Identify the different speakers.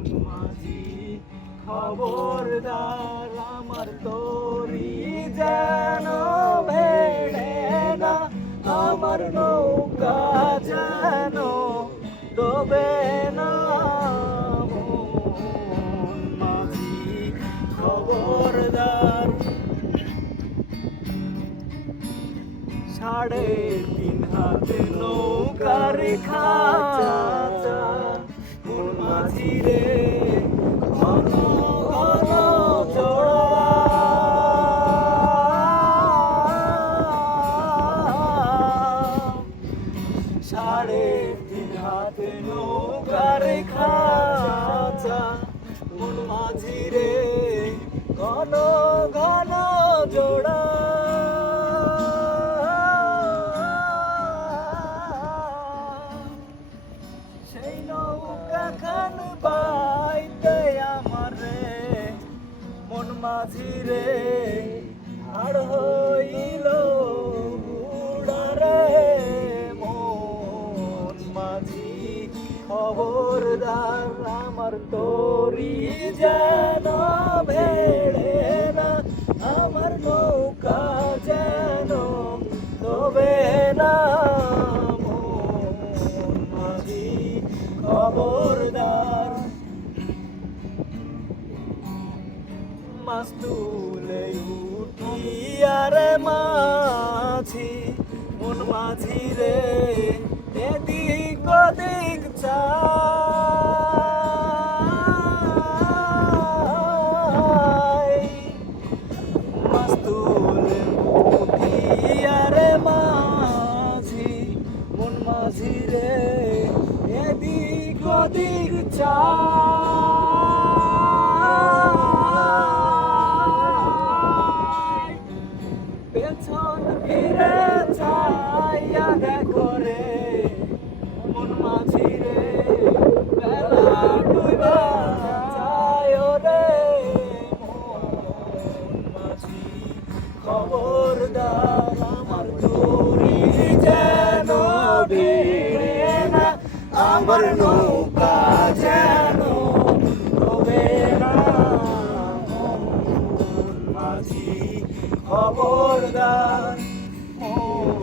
Speaker 1: মন মাঝি, খবরদার আমার তোরি যেন ভেড়ে না, আমার নৌকা যেন ডোবে না। মন মাঝি, খবরদার। সাড়ে তিন হাতে নৌকার খাঁচা সাড়ে তিন হাতে নৌকার খাঁচা কোন মাঝি রে ঘন ঘন জোড়া। সেই নৌকা খান বাইতে আমার রে। মন মাঝি রে আর মাঝি খবরদার আমার তোরি যেন ভেড়ে না, আমার নৌকা যেন ডোবে না। মাঝি খবরদার। মাছ তুলে উঠি আরে এদিক ওদিক পেছন ফিরে চাইয়া দেখো রে মন মাঝি রে বেলা ডুবা যায় রে মাঝি খবরদার আমার তোরি যেন ভিড়ে না। আমার নৌকা আছি খবরদার। মোর